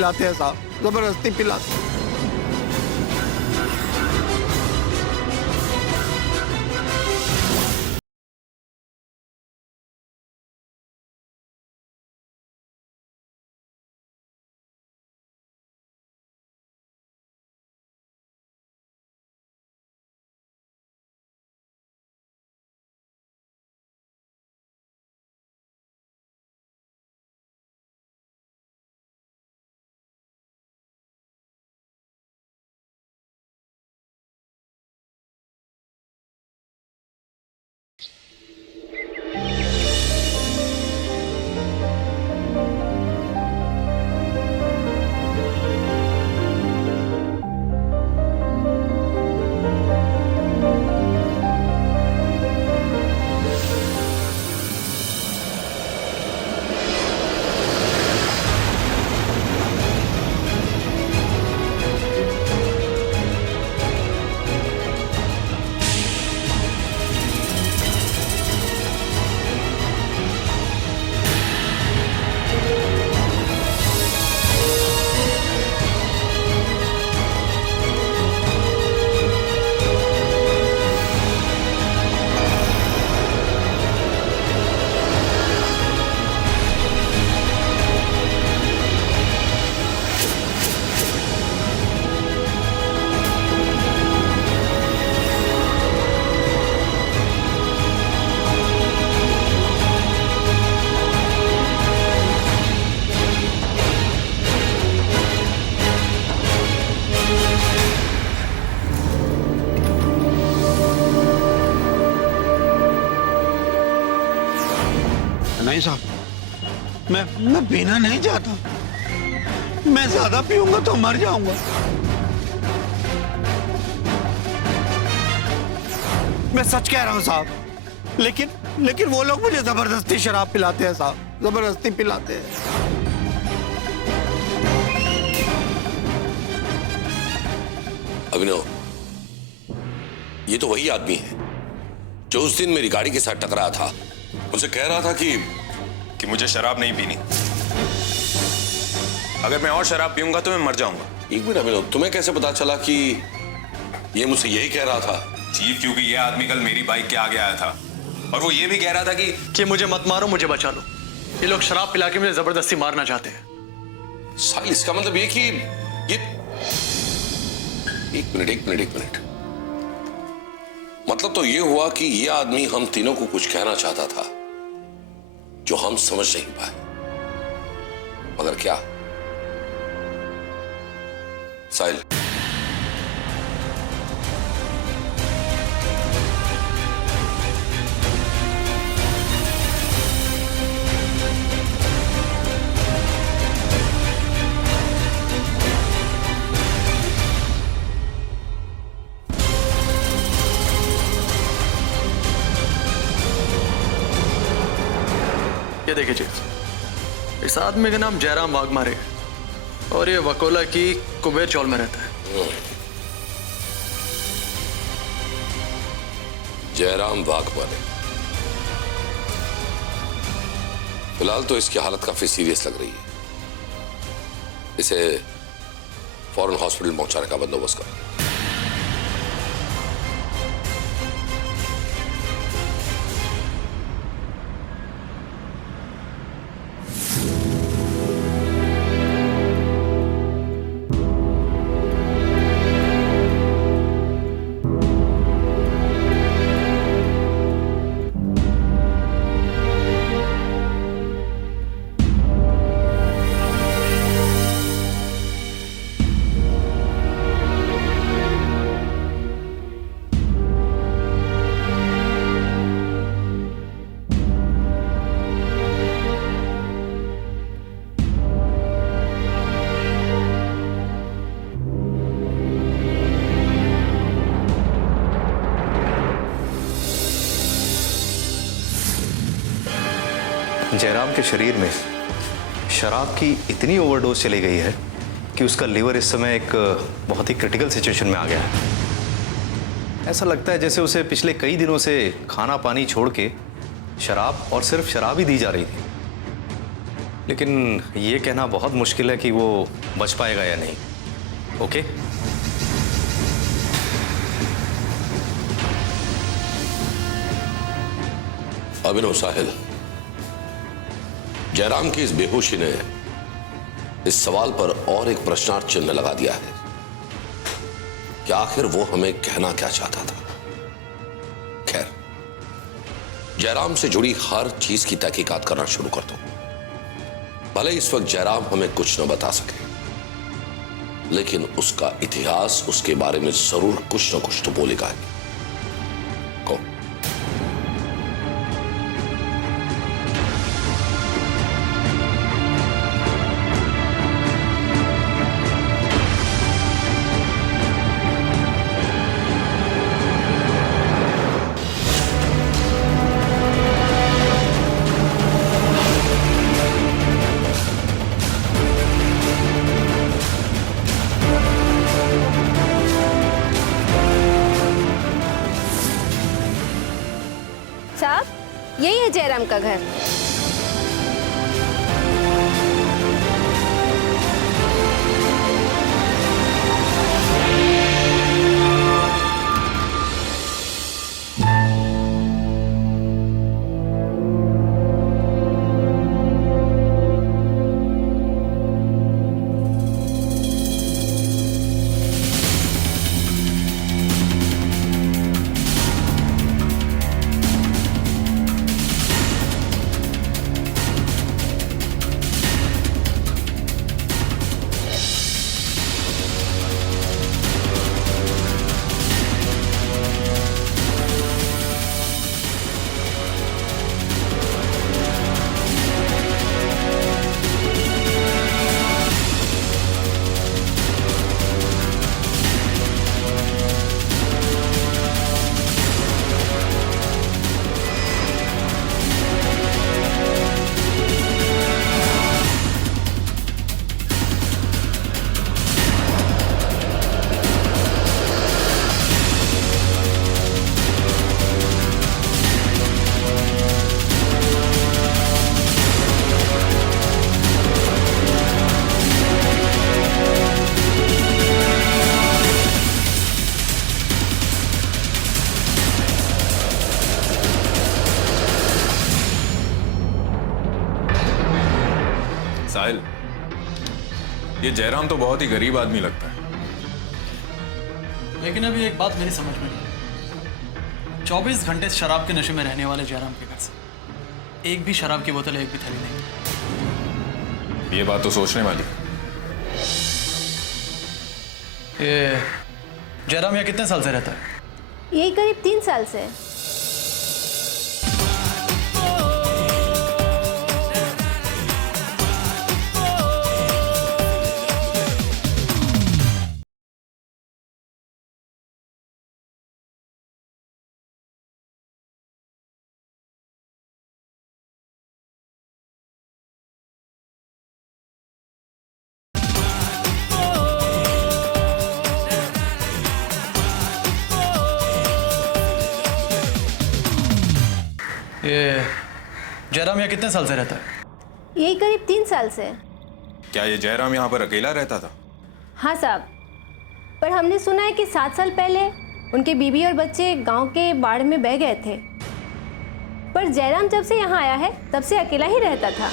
पिलाते हैं साहब, जबरदस्ती पिलाते हैं। नहीं साहब, मैं पीना नहीं चाहता। मैं ज्यादा पीऊंगा तो मर जाऊंगा। मैं सच कह रहा हूं साहब, लेकिन वो लोग मुझे जबरदस्ती शराब पिलाते हैं साहब, जबरदस्ती पिलाते हैं। अभिनव, ये तो वही आदमी है जो उस दिन मेरी गाड़ी के साथ टकराया था। मुझसे कह रहा था कि मुझे शराब नहीं पीनी। अगर मैं और शराब पीऊंगा तो मैं मर जाऊंगा। एक मिनट अभिनव, तुम्हें कैसे पता चला कि ये मुझसे यही कह रहा था? चीफ, क्योंकि ये आदमी कल मेरी बाइक के आगे आया था और वो ये भी कह रहा था कि मुझे मत मारो, मुझे बचा लो। ये लोग शराब पिला के मुझे जबरदस्ती मारना चाहते हैं। साहिल, इसका मतलब ये कि ये एक मिनट मतलब तो ये हुआ कि ये आदमी हम तीनों को कुछ कहना चाहता था जो हम समझ नहीं पाए। मगर क्या? साहिल, ये देखिए चीफ, इस आदमी का नाम जयराम वाघमारे है और ये वकोला की कुबेर चौल में रहता है। जयराम वाघमारे। फिलहाल तो इसकी हालत काफी सीरियस लग रही है। इसे फौरन हॉस्पिटल पहुंचाने का बंदोबस्त करो। जयराम के शरीर में शराब की इतनी ओवरडोज चली गई है कि उसका लीवर इस समय एक बहुत ही क्रिटिकल सिचुएशन में आ गया है। ऐसा लगता है जैसे उसे पिछले कई दिनों से खाना पानी छोड़ के शराब और सिर्फ शराब ही दी जा रही थी। लेकिन ये कहना बहुत मुश्किल है कि वो बच पाएगा या नहीं। ओके? अभिनव साहिल, जयराम की इस बेहोशी ने इस सवाल पर और एक प्रश्नार्थ चिन्ह लगा दिया है कि आखिर वो हमें कहना क्या चाहता था। खैर, जयराम से जुड़ी हर चीज की तहकीकात करना शुरू कर दो। भले इस वक्त जयराम हमें कुछ न बता सके, लेकिन उसका इतिहास उसके बारे में जरूर कुछ न कुछ तो बोलेगा ही। को साहब, यही है जयराम का घर। साहिल, ये जयराम तो बहुत ही गरीब आदमी लगता है। लेकिन अभी एक बात मेरी समझ में नहीं आई। 24 घंटे शराब के नशे में रहने वाले जयराम के घर से एक भी शराब की बोतल, एक भी थैली नहीं। ये बात तो सोचने वाली। ये जयराम यहाँ कितने साल से रहता है? यही करीब 3 साल से। ये जयराम यहाँ कितने साल से रहता है? यही करीब 3 साल से। क्या ये जयराम यहाँ पर अकेला रहता था? हाँ साहब, पर हमने सुना है कि 7 साल पहले उनके बीवी और बच्चे गांव के बाढ़ में बह गए थे। पर जयराम जब से यहाँ आया है तब से अकेला ही रहता था।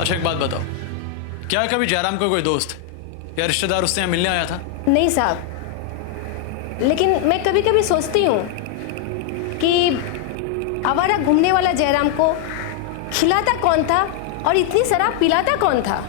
अच्छा एक बात बताओ, क्या कभी जयराम को कोई दोस्त या रिश्तेदार उससे यहाँ मिलने आया था? नहीं साहब, लेकिन मैं कभी कभी सोचती हूँ कि आवारा घूमने वाला जयराम को खिलाता कौन था और इतनी शराब पिलाता कौन था।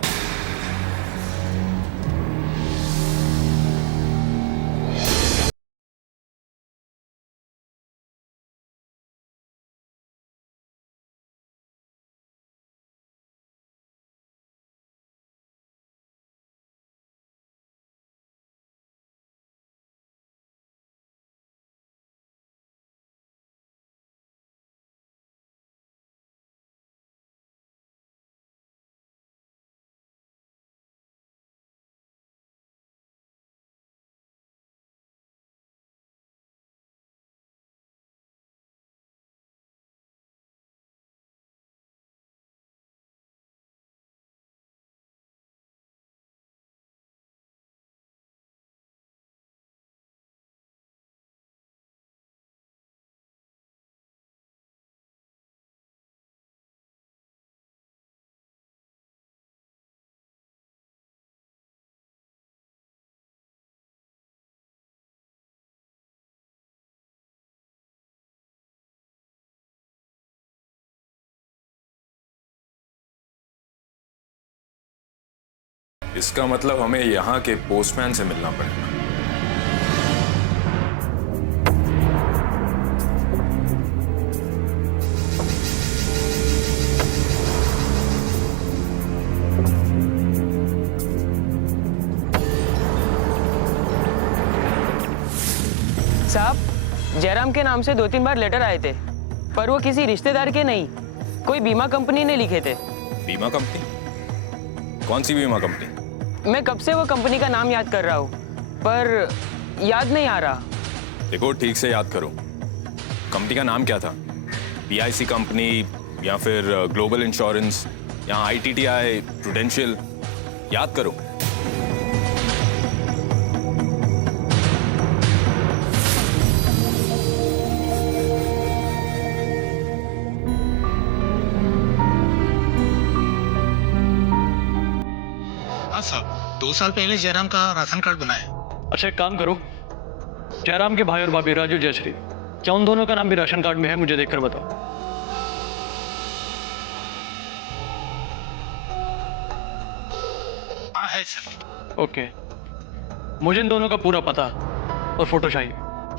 इसका मतलब हमें यहाँ के पोस्टमैन से मिलना पड़ेगा। साहब, जयराम के नाम से 2-3 बार लेटर आए थे, पर वो किसी रिश्तेदार के नहीं, कोई बीमा कंपनी ने लिखे थे। बीमा कंपनी? कौन सी बीमा कंपनी? मैं कब से वो कंपनी का नाम याद कर रहा हूँ, पर याद नहीं आ रहा। देखो ठीक से याद करो, कंपनी का नाम क्या था? PIC कंपनी या फिर ग्लोबल इंश्योरेंस या ITTI प्रूडेंशियल? याद करो। हाँ साहब, 2 साल पहले जयराम का राशन कार्ड बनाया। अच्छा एक काम करो, जयराम के भाई और भाभी राजू जयश्री, क्या उन दोनों का नाम भी राशन कार्ड में है? मुझे देखकर बताओ। हाँ है सर। ओके, मुझे इन दोनों का पूरा पता और फोटो चाहिए।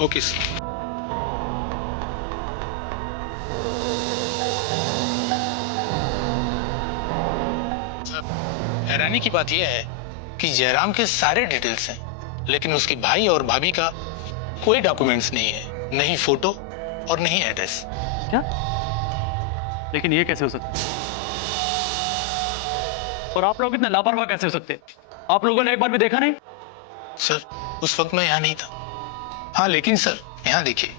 Okay sir. हैरानी की बात यह है कि जयराम के सारे डिटेल्स हैं, लेकिन उसके भाई और भाभी का कोई डॉक्यूमेंट्स नहीं है, नहीं फोटो और नहीं एड्रेस। क्या? लेकिन ये कैसे हो सकता है? और आप लोग इतने लापरवाह कैसे हो सकते? आप लोगों ने एक बार भी देखा नहीं? सर, उस वक्त मैं यहाँ नहीं था। हाँ लेकिन सर, यहाँ देखिए,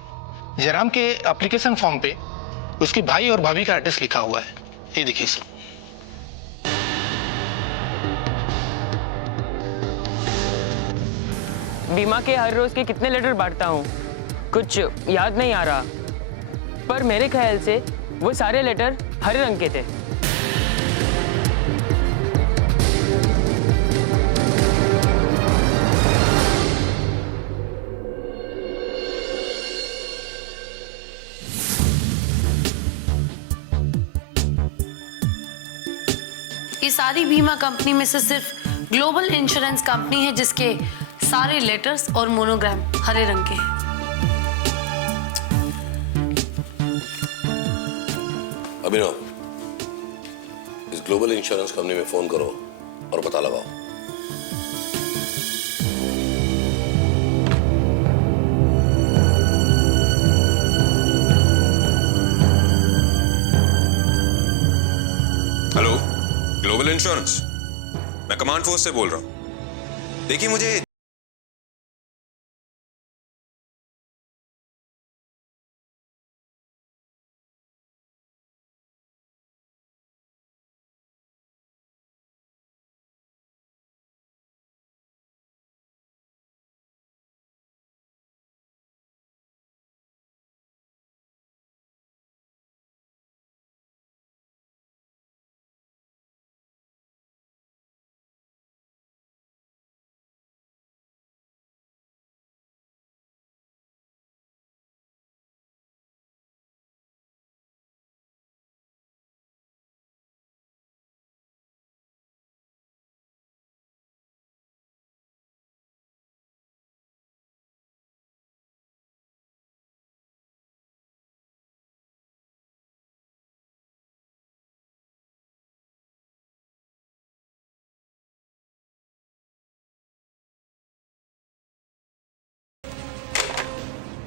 जयराम के एप्लीकेशन फॉर्म पे उसके भाई और भाभी का एड्रेस लिखा हुआ है। ये देखिए सर। बीमा के हर रोज के कितने लेटर बांटता हूँ, कुछ याद नहीं आ रहा, पर मेरे ख्याल से वो सारे लेटर हरे रंग के थे। ये सारी बीमा कंपनी में से सिर्फ ग्लोबल इंश्योरेंस कंपनी है जिसके सारे लेटर्स और मोनोग्राम हरे रंग के हैं। अभिनव, इस ग्लोबल इंश्योरेंस कंपनी में फोन करो और पता लगाओ। हेलो, ग्लोबल इंश्योरेंस, मैं कमांड फोर्स से बोल रहा हूं। देखिए मुझे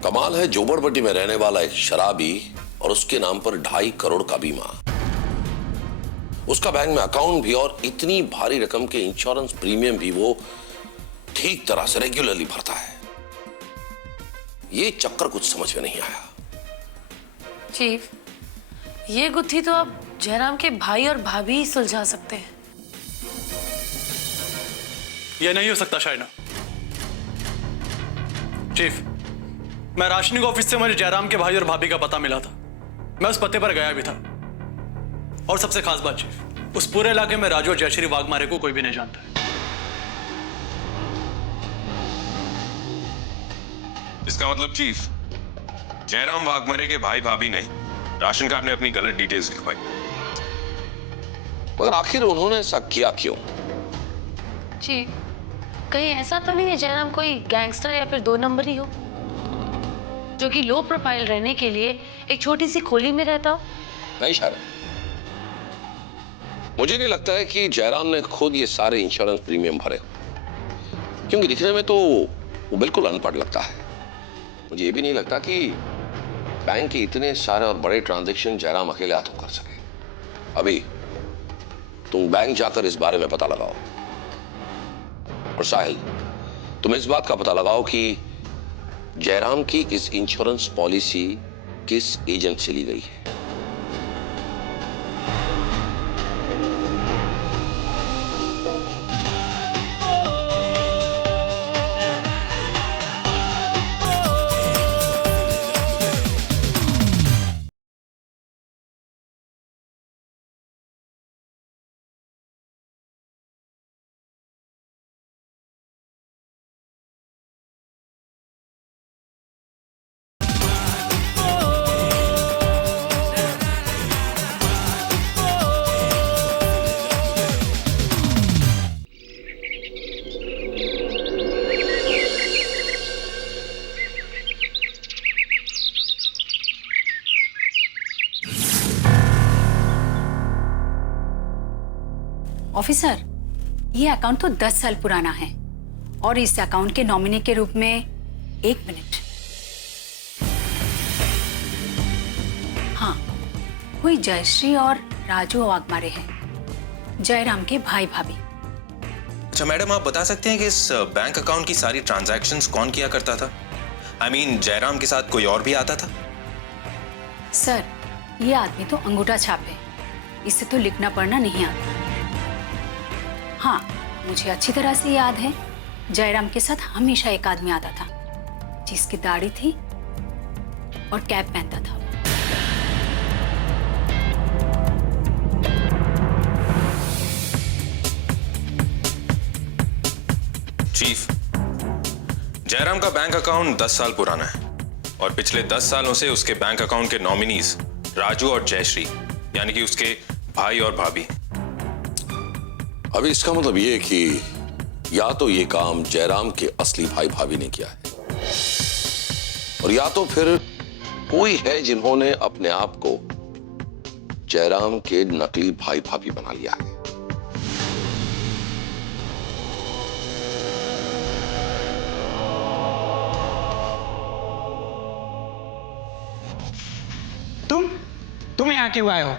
कमाल है, जोबड़पट्टी में रहने वाला एक शराबी और उसके नाम पर 2.5 करोड़ का बीमा, उसका बैंक में अकाउंट भी और इतनी भारी रकम के इंश्योरेंस प्रीमियम भी वो ठीक तरह से रेगुलरली भरता है। ये चक्कर कुछ समझ में नहीं आया। चीफ, ये गुत्थी तो आप जयराम के भाई और भाभी ही सुलझा सकते हैं। ये नहीं हो सकता शाइना। चीफ, मैं राशनिंग ऑफिस से मुझे जयराम के भाई और भाभी का पता मिला था। मैं उस पते पर गया भी था। और सबसे खास बात चीफ, उस पूरे इलाके में राजू और जयश्री वाघमारे को कोई भी नहीं जानता है। इसका मतलब चीफ, जयराम वाघमारे के भाई भाभी नहीं, राशन कार्ड में अपनी गलत डिटेल्स लिखवाई। मगर आखिर उन्होंने ऐसा किया क्यों? जी, कहीं ऐसा तो नहीं है जयराम कोई गैंगस्टर या फिर 2 नंबर ही हो, जो कि लो प्रोफाइल रहने के लिए एक छोटी सी खोली में रहता हो? नहीं शायद, मुझे नहीं लगता है कि जयराम ने खुद ये सारे इंश्योरेंस प्रीमियम भरे, क्योंकि दिखने में तो वो बिल्कुल अनपढ़ लगता है। मुझे ये भी नहीं लगता कि बैंक के इतने सारे और बड़े ट्रांजैक्शन जयराम अकेले हाथों कर सके। अभी तुम बैंक जाकर इस बारे में पता लगाओ, और साहिल तुम इस बात का पता लगाओ कि जयराम की इस इंश्योरेंस पॉलिसी किस एजेंट से ली गई है। ऑफिसर, ये अकाउंट तो 10 साल पुराना है और इस अकाउंट के नॉमिनी के रूप में 1 मिनट। हाँ, कोई जयश्री और राजू वाघमारे हैं, जयराम के भाई भाभी। अच्छा मैडम, आप बता सकते हैं कि इस बैंक अकाउंट की सारी ट्रांजैक्शंस कौन किया करता था? I mean, जयराम के साथ कोई और भी आता था? सर, ये आदमी तो अंगूठा छाप है, इससे तो लिखना पढ़ना नहीं आता। हाँ, मुझे अच्छी तरह से याद है, जयराम के साथ हमेशा एक आदमी आता था जिसकी दाढ़ी थी और कैप पहनता था। चीफ, जयराम का बैंक अकाउंट 10 साल पुराना है और पिछले 10 सालों से उसके बैंक अकाउंट के नॉमिनीज राजू और जयश्री, यानी कि उसके भाई और भाभी। अभी इसका मतलब ये कि या तो ये काम जयराम के असली भाई भाभी ने किया है, और या तो फिर कोई है जिन्होंने अपने आप को जयराम के नकली भाई भाभी बना लिया है। तुम यहाँ क्यों आए हो?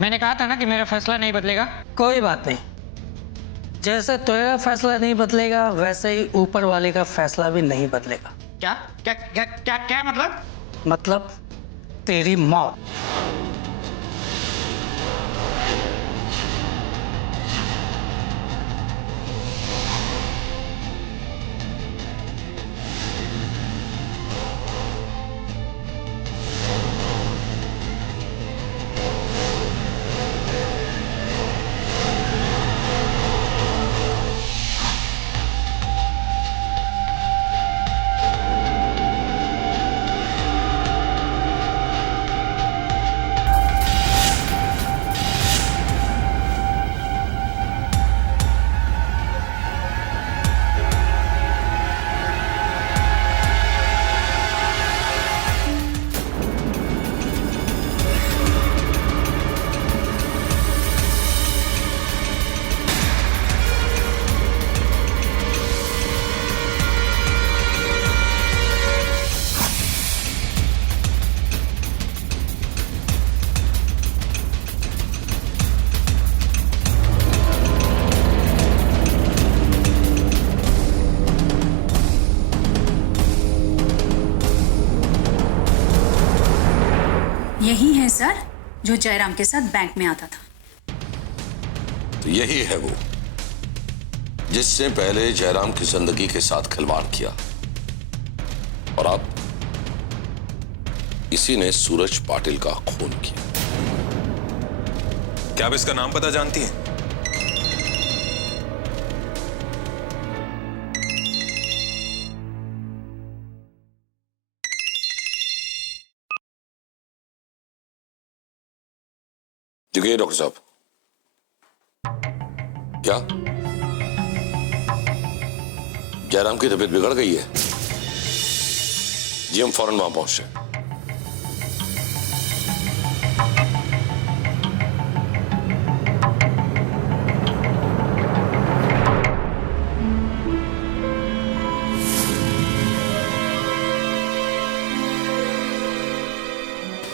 मैंने कहा था ना कि मेरा फैसला नहीं बदलेगा। कोई बात नहीं, जैसे तेरा फैसला नहीं बदलेगा वैसे ही ऊपर वाले का फैसला भी नहीं बदलेगा। क्या क्या क्या क्या क्या मतलब? मतलब तेरी मौत। यही है सर जो जयराम के साथ बैंक में आता था। तो यही है वो जिससे पहले जयराम की जिंदगी के साथ खिलवाड़ किया, और अब इसी ने सूरज पाटिल का खून किया। क्या आप इसका नाम पता जानती हैं? जगह डॉक्टर साहब, क्या जयराम की तबीयत बिगड़ गई है जी, हम फौरन वहां पहुंच रहे हैं।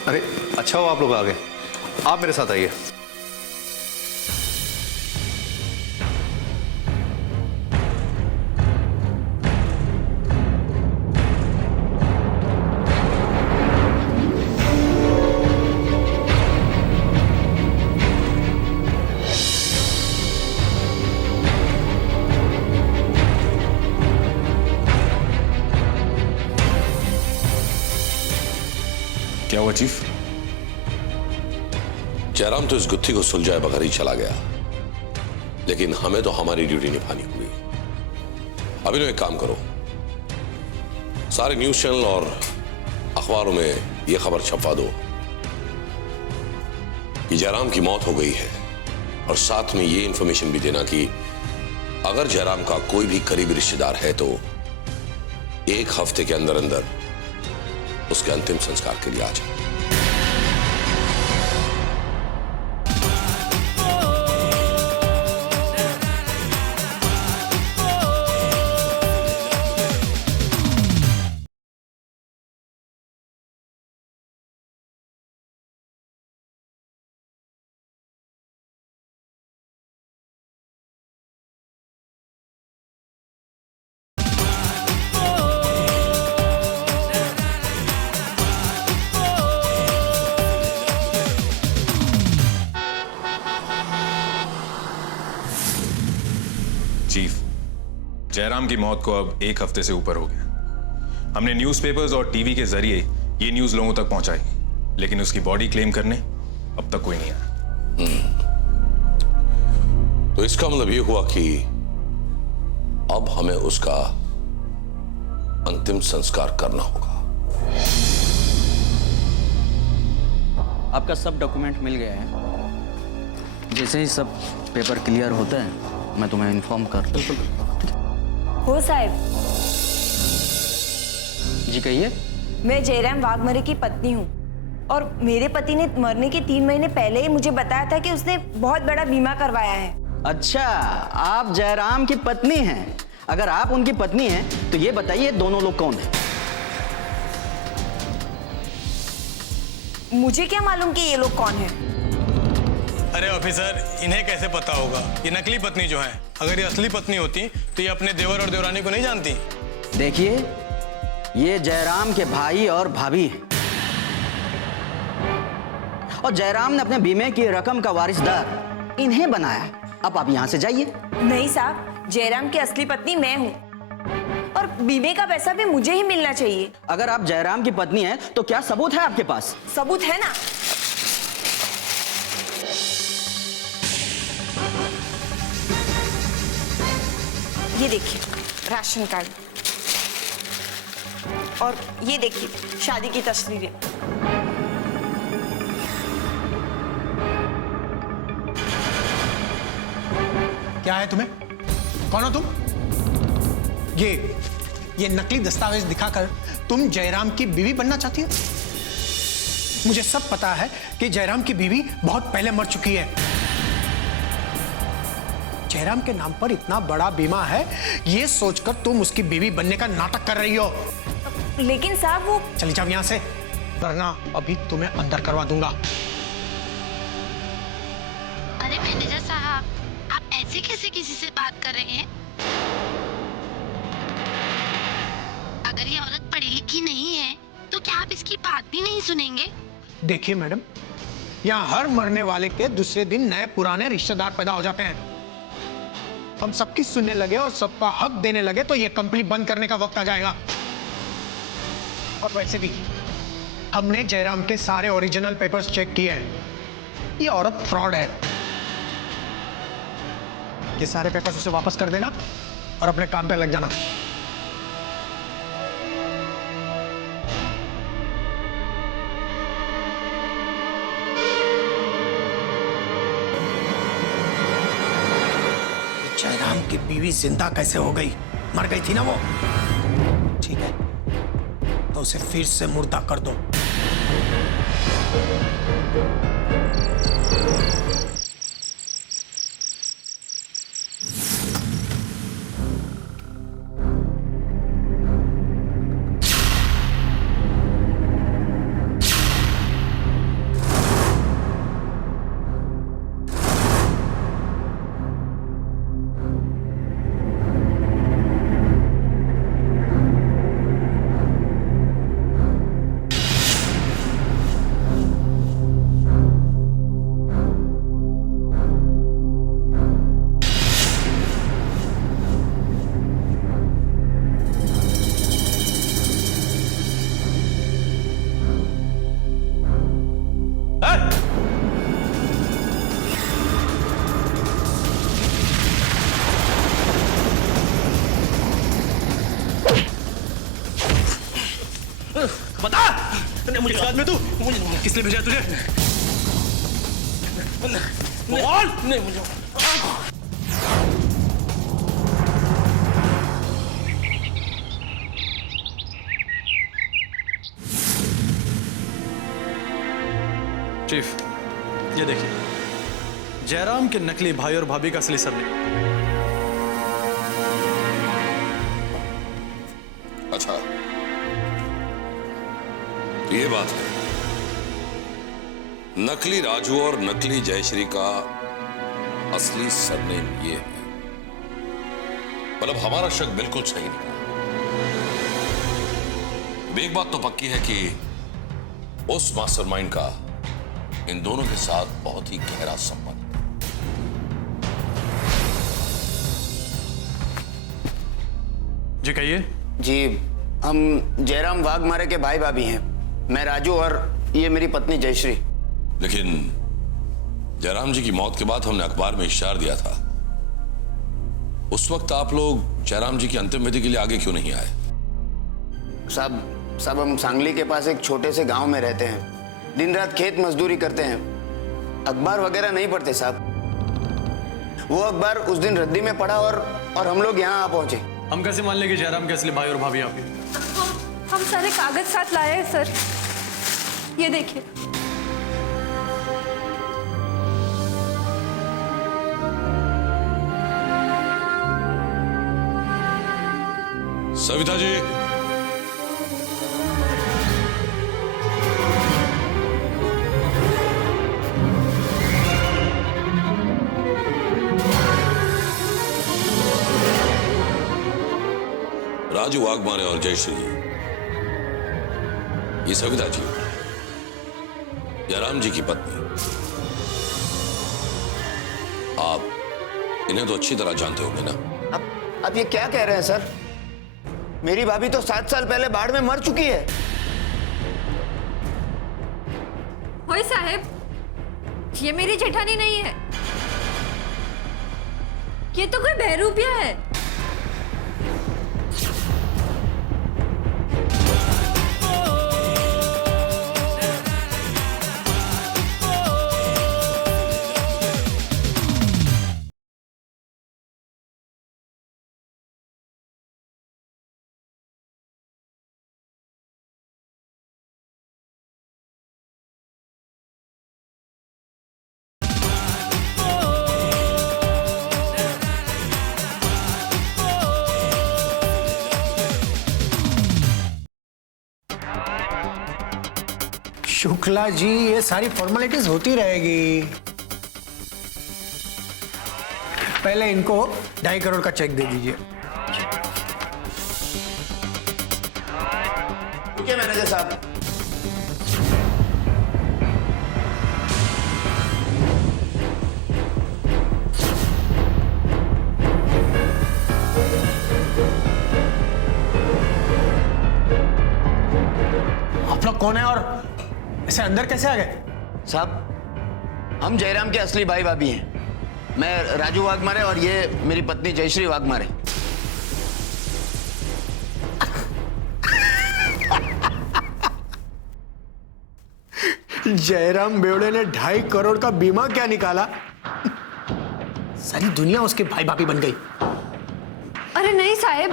अरे अच्छा हो आप लोग आ गए, आप मेरे साथ आइए। क्या हुआ चीफ? जयराम तो इस गुत्थी को सुलझाए बगैर ही चला गया, लेकिन हमें तो हमारी ड्यूटी निभानी होगी। अभी एक काम करो, सारे न्यूज चैनल और अखबारों में यह खबर छपवा दो कि जयराम की मौत हो गई है, और साथ में यह इंफॉर्मेशन भी देना कि अगर जयराम का कोई भी करीबी रिश्तेदार है तो 1 हफ्ते के अंदर अंदर उसके अंतिम संस्कार के लिए आ जाए। चीफ, जयराम की मौत को अब 1 हफ्ते से ऊपर हो गया। हमने न्यूज़पेपर्स और टीवी के जरिए ये न्यूज़ लोगों तक पहुंचाई, लेकिन उसकी बॉडी क्लेम करने अब तक कोई नहीं आया। तो इसका मतलब ये हुआ कि अब हमें उसका अंतिम संस्कार करना होगा। आपका सब डॉक्यूमेंट मिल गया है। जैसे ही सब पेपर क्लियर होते हैं मैं तुम्हें इन्फॉर्म कर दूँ। हो साहब। जी कहिए। मैं जयराम वाघमारे की पत्नी हूँ, और मेरे पति ने मरने के 3 महीने पहले ही मुझे बताया था कि उसने बहुत बड़ा बीमा करवाया है। अच्छा, आप जयराम की पत्नी हैं। अगर आप उनकी पत्नी हैं तो ये बताइए दोनों लोग कौन हैं? मुझे क्या मालूम कि ये लोग कौन हैं? अरे ऑफिसर, इन्हें कैसे पता होगा? ये नकली पत्नी जो है, अगर ये असली पत्नी होती तो ये अपने देवर और देवरानी को नहीं जानती। देखिए, ये जयराम के भाई और भाभी हैं, और जयराम ने अपने बीमे की रकम का वारिसदार इन्हें बनाया। अब आप यहां से जाइए। नहीं साहब, जयराम की असली पत्नी मैं हूँ, और बीमे का पैसा भी मुझे ही मिलना चाहिए। अगर आप जयराम की पत्नी हैं तो क्या सबूत है आपके पास? सबूत है ना। ये देखिए राशन कार्ड, और ये देखिए शादी की तस्वीरें। क्या है तुम्हें? कौन हो तुम? ये नकली दस्तावेज दिखाकर तुम जयराम की बीवी बनना चाहती हो? मुझे सब पता है कि जयराम की बीवी बहुत पहले मर चुकी है। जयराम के नाम पर इतना बड़ा बीमा है, ये सोचकर तुम उसकी बीवी बनने का नाटक कर रही हो। लेकिन साहब वो... चली जाओ यहां से, वरना अभी तुम्हें अंदर करवा दूंगा। अरे मैनेजर साहब, आप ऐसे कैसे किसी से बात कर रहे हैं? अगर ये औरत पढ़ी लिखी नहीं है तो क्या आप इसकी बात भी नहीं सुनेंगे? देखिए मैडम, यहाँ हर मरने वाले के दूसरे दिन नए पुराने रिश्तेदार पैदा हो जाते हैं। हम सबकी सुनने लगे और सबका हक देने लगे तो ये कंपनी बंद करने का वक्त आ जाएगा। और वैसे भी हमने जयराम के सारे ओरिजिनल पेपर्स चेक किए हैं। ये औरत फ्रॉड है। ये सारे पेपर्स उसे वापस कर देना और अपने काम पे लग जाना। जयराम की बीवी जिंदा कैसे हो गई मर गई थी ना वो, ठीक है, तो उसे फिर से मुर्दा कर दो। बता मुझे याद में तू किसने भेजा तुझे? बोल। नहीं मुझे चीफ, ये देखिए जयराम के नकली भाई और भाभी का असली सरनेम। अच्छा, तो ये बात है, नकली राजू और नकली जयश्री का असली सरनेम ये है। मतलब हमारा शक बिल्कुल सही निकला। एक बात तो पक्की है कि उस मास्टरमाइंड का इन दोनों के साथ बहुत ही गहरा संबंध है। जी कहिए। जी, हम जयराम वाघमारे के भाई भाभी हैं। मैं राजू और ये मेरी पत्नी जयश्री। लेकिन जयराम जी की मौत के बाद हमने अखबार में इश्तिहार दिया था। उस वक्त आप लोग जयराम जी की अंतिम विधि के लिए आगे क्यों नहीं आए? साहब हम सांगली के पास एक छोटे से गांव में रहते हैं। दिन रात खेत मजदूरी करते हैं, अखबार वगैरह नहीं पढ़ते साहब। वो अखबार उस दिन रद्दी में पड़ा और हम लोग यहाँ आ पहुंचे। हम कैसे मान लें कि जयराम के असली भाई और भाभी आप ही? हम सारे कागज साथ लाए हैं सर, ये देखिए। सविता जी, राजू वाघमारे और जयश्री, ये सविता जी जयराम जी की पत्नी। आप इन्हें तो अच्छी तरह जानते होंगे ना? अब ये क्या कह रहे हैं सर? मेरी भाभी तो 7 साल पहले बाढ़ में मर चुकी है। होए साहब, ये मेरी जेठानी नहीं है, ये तो कोई बहरूपिया है। शुक्ला जी, ये सारी फॉर्मेलिटीज होती रहेगी। पहले इनको 2.5 करोड़ का चेक दे दीजिए। रुकिए मैनेजर साहब। आप लोग कौन है और ऐसे अंदर कैसे आ गए? साहब, हम जयराम के असली भाई भाभी हैं। मैं राजू वाघमारे और ये मेरी पत्नी जयश्री वाघमारे। जयराम बेवड़े ने 2.5 करोड़ का बीमा क्या निकाला? सारी दुनिया उसके भाई भाभी बन गई। अरे नहीं साहब,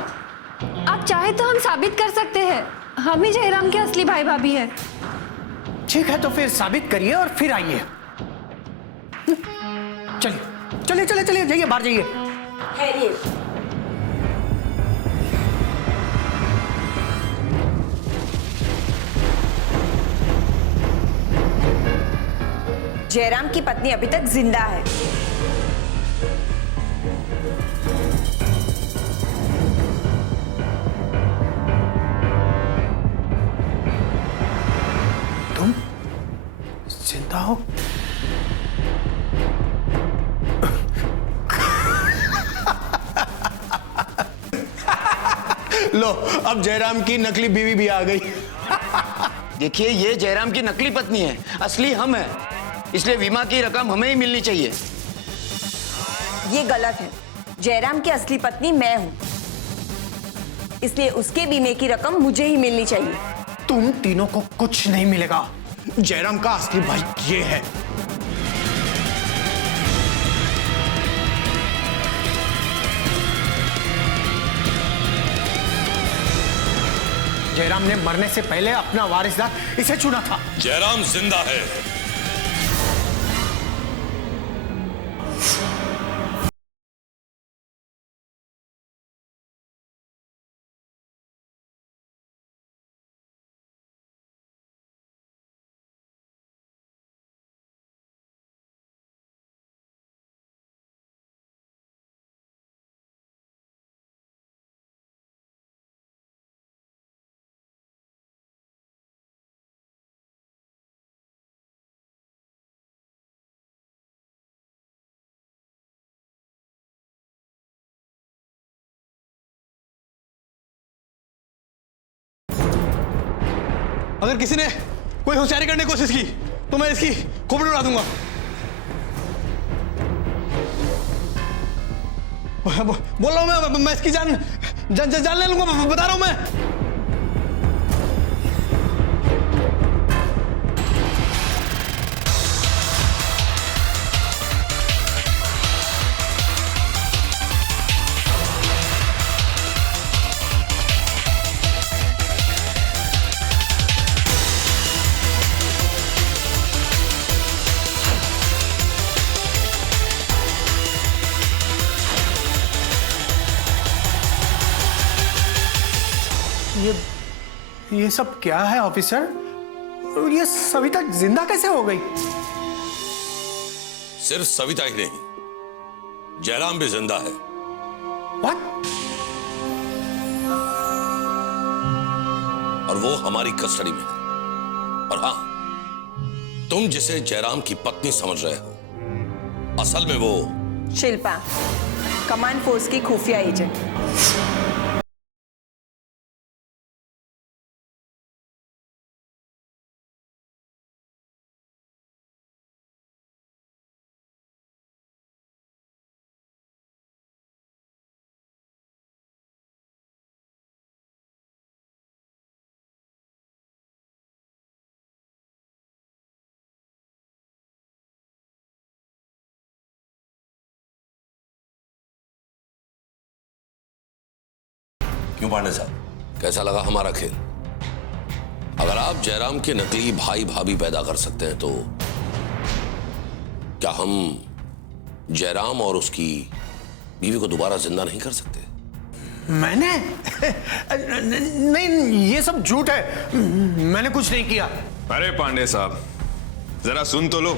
आप चाहे तो हम साबित कर सकते हैं हम ही जयराम के असली भाई भाभी है। ठीक है, तो फिर साबित करिए और फिर आइए। चलिए चलिए चलिए चलिए, जाइए बाहर जाइए। जयराम की पत्नी अभी तक जिंदा है। तुम जिंदा हो? लो, अब जयराम की नकली बीवी भी आ गई। देखिए, ये जयराम की नकली पत्नी है, असली हम है, इसलिए बीमा की रकम हमें ही मिलनी चाहिए। ये गलत है। जयराम की असली पत्नी मैं हूं, इसलिए उसके बीमे की रकम मुझे ही मिलनी चाहिए। तुम तीनों को कुछ नहीं मिलेगा। जयराम का असली भाई ये है। जयराम ने मरने से पहले अपना वारिसदार इसे चुना था। जयराम जिंदा है। अगर किसी ने कोई होशियारी करने की कोशिश की तो मैं इसकी खोपड़ी उड़ा दूंगा। बोल रहा हूं मैं इसकी जान ले लूंगा, बता रहा हूं मैं। ये सब क्या है ऑफिसर? ये सविता जिंदा कैसे हो गई? सिर्फ सविता ही नहीं, जयराम भी जिंदा है। What? और वो हमारी कस्टडी में है। और हाँ, तुम जिसे जयराम की पत्नी समझ रहे हो, असल में वो शिल्पा, कमांड फोर्स की खुफिया एजेंट। क्यों पांडे साहब, कैसा लगा हमारा खेल? अगर आप जयराम के नकली भाई भाभी पैदा कर सकते हैं तो क्या हम जयराम और उसकी बीवी को दोबारा जिंदा नहीं कर सकते? मैंने नहीं, ये सब झूठ है। मैंने कुछ नहीं किया। अरे पांडे साहब, जरा सुन तो लो,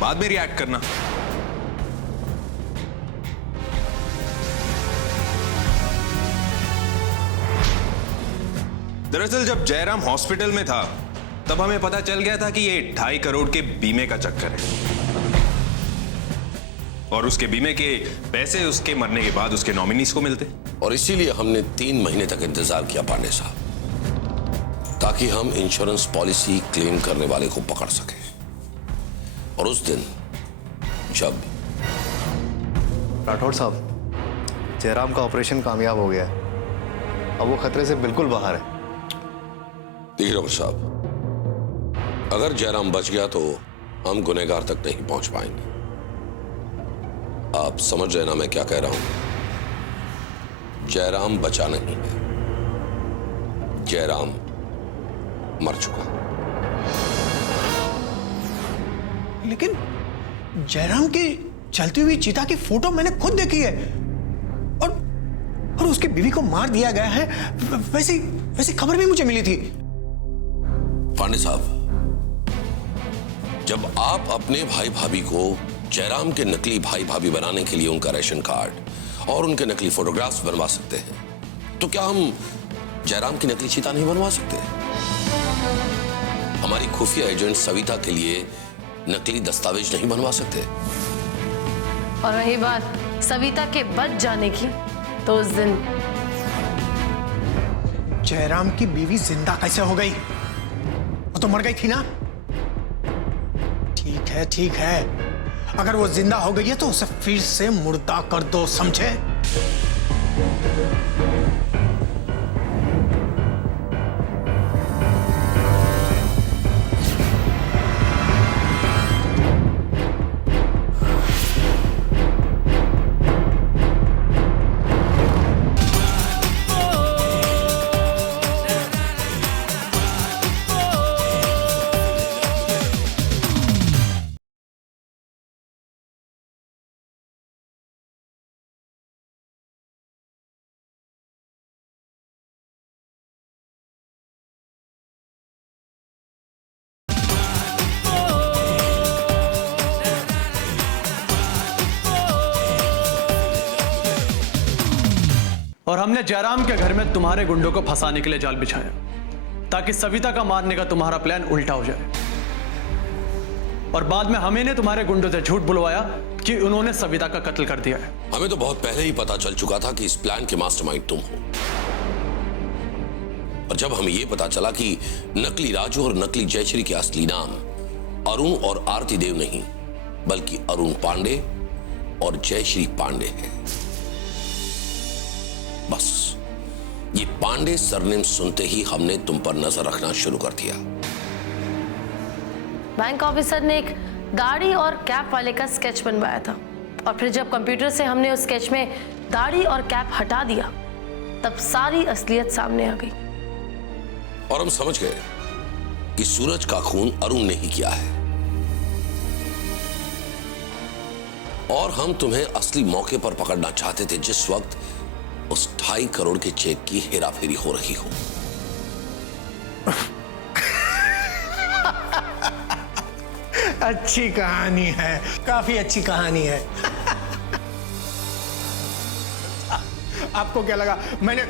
बाद में रिएक्ट करना। दरअसल जब जयराम हॉस्पिटल में था तब हमें पता चल गया था कि ये 2.5 करोड़ के बीमे का चक्कर है, और उसके बीमे के पैसे उसके मरने के बाद उसके नॉमिनीज को मिलते। और इसीलिए हमने 3 महीने तक इंतजार किया पांडे साहब, ताकि हम इंश्योरेंस पॉलिसी क्लेम करने वाले को पकड़ सके। और उस दिन जब राठौड़ साहब, जयराम का ऑपरेशन कामयाब हो गया है, अब वो खतरे से बिल्कुल बाहर है। देखिए डॉक्टर साहब, अगर जयराम बच गया तो हम गुनहगार तक नहीं पहुंच पाएंगे। आप समझ रहे ना मैं क्या कह रहा हूं? जयराम बचा नहीं है, जयराम मर चुका। लेकिन जयराम की चलती हुई चीता की फोटो मैंने खुद देखी है और उसकी बीवी को मार दिया गया है, वैसी खबर भी मुझे मिली थी। पांडे साहब, जब आप अपने भाई भाभी को जयराम के नकली भाई भाभी बनाने के लिए उनका रेशन कार्ड और उनके नकली फोटोग्राफ्स बनवा सकते हैं, तो क्या हम जयराम की नकली चीता नहीं बनवा सकते? हमारी खुफिया एजेंट सविता के लिए नकली दस्तावेज नहीं बनवा सकते? और रही बात सविता के बच जाने की, तो उस दिन जयराम की बीवी जिंदा कैसे हो गई? वो तो मर गई थी ना। ठीक है, अगर वो जिंदा हो गई है तो उसे फिर से मुर्दा कर दो, समझे? और हमने जयराम के घर में तुम्हारे गुंडों को फंसाने के लिए जाल बिछाया, ताकि सविता का मारने का तुम्हारा प्लान उल्टा हो जाए। और बाद में हमें ने तुम्हारे गुंडों से झूठ बुलवाया कि उन्होंने सविता का कत्ल कर दिया है। हमें तो बहुत पहले ही पता चल चुका था कि इस प्लान के मास्टरमाइंड तुम हो। और जब हमें यह पता चला कि नकली राजू और नकली जयश्री के असली नाम अरुण और आरती देव नहीं, बल्कि अरुण पांडे और जयश्री पांडे है, बस ये पांडे सरनेम सुनते ही हमने तुम पर नजर रखना शुरू कर दिया। बैंक ऑफिसर ने एक दाढ़ी और कैप वाले का स्केच बनवाया था, और फिर जब कंप्यूटर से हमने उस स्केच में दाढ़ी और कैप हटा दिया, तब सारी असलियत सामने आ गई। और हम समझ गए कि सूरज का खून अरुण ने ही किया है, और हम तुम्हें असली मौके पर पकड़ना चाहते थे जिस वक्त उस 2.5 करोड़ के चेक की हेराफेरी हो रही हो। अच्छी कहानी है, काफी अच्छी कहानी है। आपको क्या लगा मैंने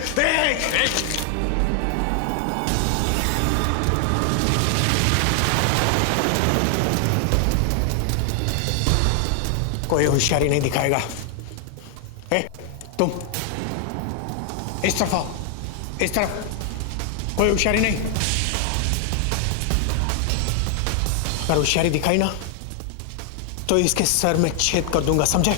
कोई होशियारी नहीं दिखाएगा। तुम इस तरफ आओ, इस तरफ। कोई होशियारी नहीं। अगर होशियारी दिखाई ना तो इसके सर में छेद कर दूंगा, समझे?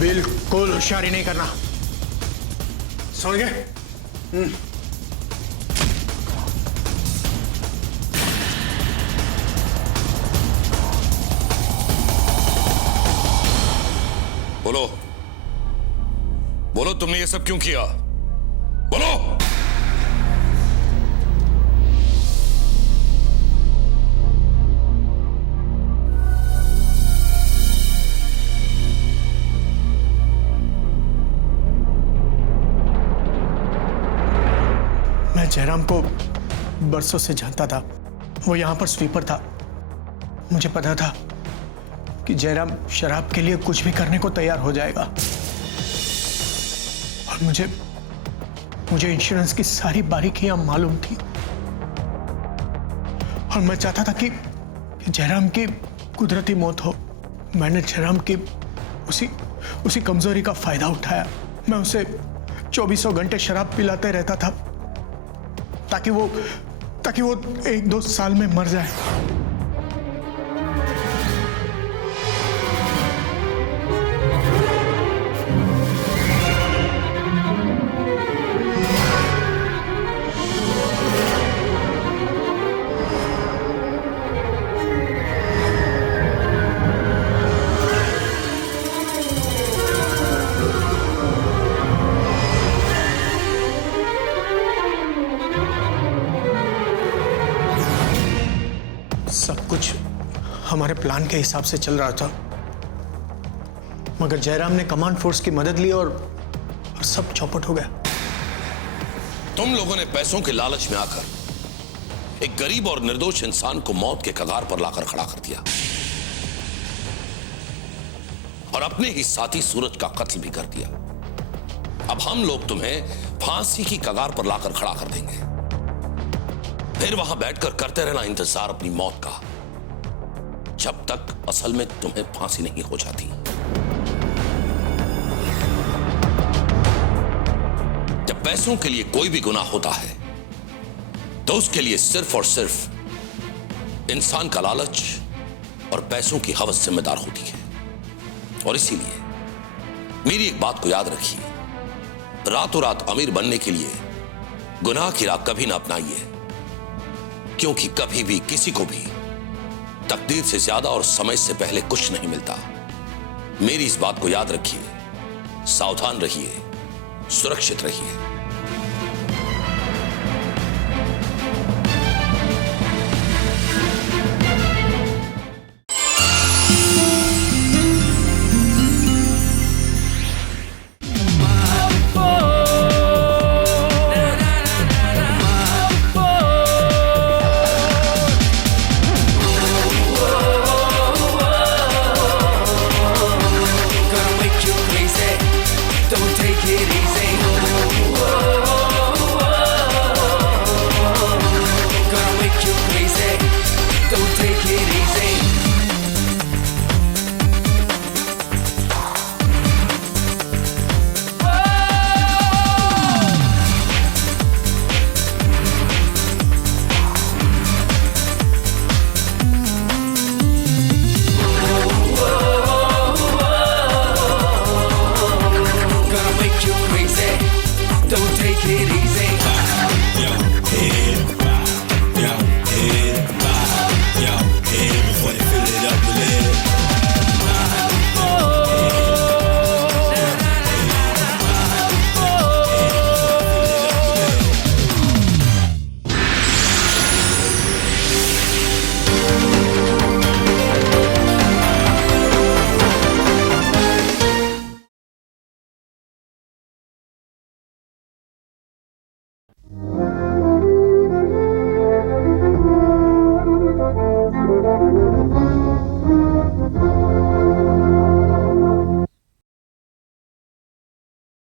बिल्कुल होशियारी नहीं करना, समझ गए? बोलो, बोलो, तुमने ये सब क्यों किया? बोलो। मैं जयराम को बरसों से जानता था। वो यहां पर स्वीपर था। मुझे पता था कि जयराम शराब के लिए कुछ भी करने को तैयार हो जाएगा, और मुझे इंश्योरेंस की सारी बारीकियां मालूम थी, और मैं चाहता था कि जयराम की कुदरती मौत हो। मैंने जयराम की उसी कमजोरी का फायदा उठाया। मैं उसे 24 घंटे शराब पिलाते रहता था ताकि वो 1-2 साल में मर जाए। हमारे प्लान के हिसाब से चल रहा था, मगर जयराम ने कमांड फोर्स की मदद ली और सब चौपट हो गया। तुम लोगों ने पैसों के लालच में आकर एक गरीब और निर्दोष इंसान को मौत के कगार पर लाकर खड़ा कर दिया और अपने ही साथी सूरज का कत्ल भी कर दिया। अब हम लोग तुम्हें फांसी की कगार पर लाकर खड़ा कर देंगे, फिर वहां बैठकर करते रहना इंतजार अपनी मौत का, जब तक असल में तुम्हें फांसी नहीं हो जाती। जब पैसों के लिए कोई भी गुनाह होता है तो उसके लिए सिर्फ और सिर्फ इंसान का लालच और पैसों की हवस जिम्मेदार होती है। और इसीलिए मेरी एक बात को याद रखिए, रातों रात अमीर बनने के लिए गुनाह की राह कभी ना अपनाइए, क्योंकि कभी भी किसी को भी तकदीर से ज्यादा और समय से पहले कुछ नहीं मिलता। मेरी इस बात को याद रखिए, सावधान रहिए, सुरक्षित रहिए। Don't take it easy.